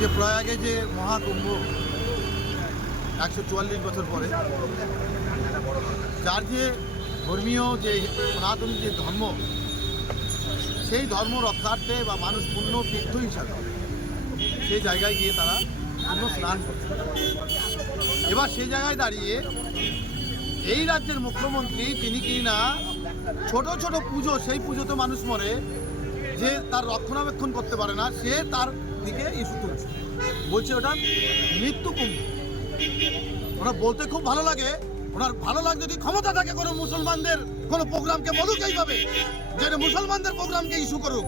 আজকে প্রয়াগে যে মহাকুম্ভ, একশো চুয়াল্লিশ বছর পরে, যার যে ধর্মীয় যে সনাতন যে ধর্ম, সেই ধর্ম রক্ষার্থে বা মানুষ পূর্ণ তীর্থ হিসাবে সেই জায়গায় গিয়ে তারা পূর্ণ স্নান করছে। এবার সেই জায়গায় দাঁড়িয়ে এই রাজ্যের মুখ্যমন্ত্রী, তিনি কি না ছোট ছোট পুজো, সেই পুজোতে মানুষ মরে, যে তার রক্ষণাবেক্ষণ করতে পারে না, সে তার দিকে ইস্যু বলছে ওটা মৃত্যু কুম্ভ। ওনার বলতে খুব ভালো লাগে। ওনার ভালো লাগে যদি ক্ষমতা থাকে কোনো মুসলমানদের, কোনো প্রোগ্রামকে বলুক এইভাবে, যে মুসলমানদের প্রোগ্রামকে ইস্যু করুক।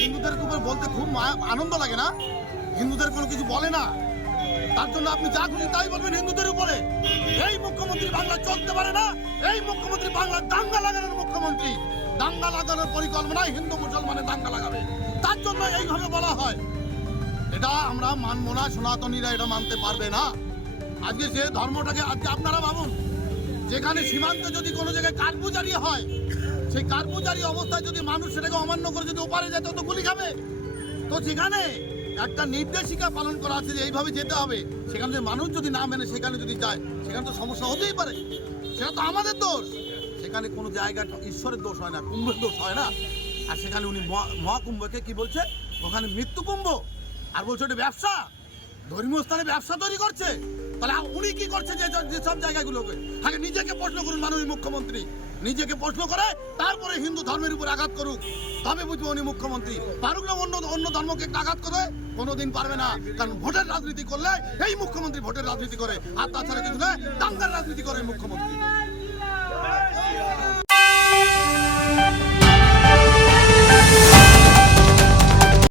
হিন্দুদের উপর বলতে খুব আনন্দ লাগে না। হিন্দুদের কোনো কিছু বলে না। তার জন্য আপনি যা খুশি তাই বলবেন হিন্দুদের উপরে। এই মুখ্যমন্ত্রী বাংলা চলতে পারে না। এই মুখ্যমন্ত্রী বাংলা দাঙ্গা লাগানোর মুখ্যমন্ত্রী। দাঙ্গা লাগানোর পরিকল্পনায় হিন্দু মুসলমানের দাঙ্গা লাগাবে। তার জন্য এইভাবে বলা হয়। এটা আমরা মানবো না, সনাতনীরা এটা মানতে পারবে না। আজকে যে ধর্মটাকে, আজকে আপনারা ভাবুন, যেখানে সীমান্তে যদি কোনো জায়গায় কার্পুজারি হয়, সেই কার্পুজারি অবস্থায় যদি মানুষ সেটাকে অমান্য করে যদি ওপারে যায় তো তো গুলি খাবে। তো যেখানে একটা নির্দেশিকা পালন করা আছে যে এইভাবে যেতে হবে। সেখানে যে মানুষ যদি না মেনে সেখানে যদি যায়, সেখানে তো সমস্যা হতেই পারে। সেটা তো আমাদের দোষ। সেখানে কোনো জায়গা, ঈশ্বরের দোষ হয় না, কুম্ভের দোষ হয় না। আর সেখানে উনি মহা- মহাকুম্ভকে কি বলছে? ওখানে মৃত্যু কুম্ভ আর বলছে, ওটা ব্যবসা? ধর্মীয় স্থানে ব্যবসা তৈরি করছে? তাহলে উনি কি করছে যে যে সব জায়গাগুলোকে? আগে নিজেকে প্রশ্ন করুন মাননীয় মুখ্যমন্ত্রী। নিজেকে প্রশ্ন করে তারপরে হিন্দু ধর্মের উপর আঘাত করুক। তবে বুঝব উনি মুখ্যমন্ত্রী। পারুক না অন্য অন্য ধর্মকে আঘাত করে, কোনোদিন পারবে না। কারণ ভোটের রাজনীতি করলে এই মুখ্যমন্ত্রী ভোটের রাজনীতি করে। আর তাছাড়া কিছু না দাঙ্গার রাজনীতি করে মুখ্যমন্ত্রী।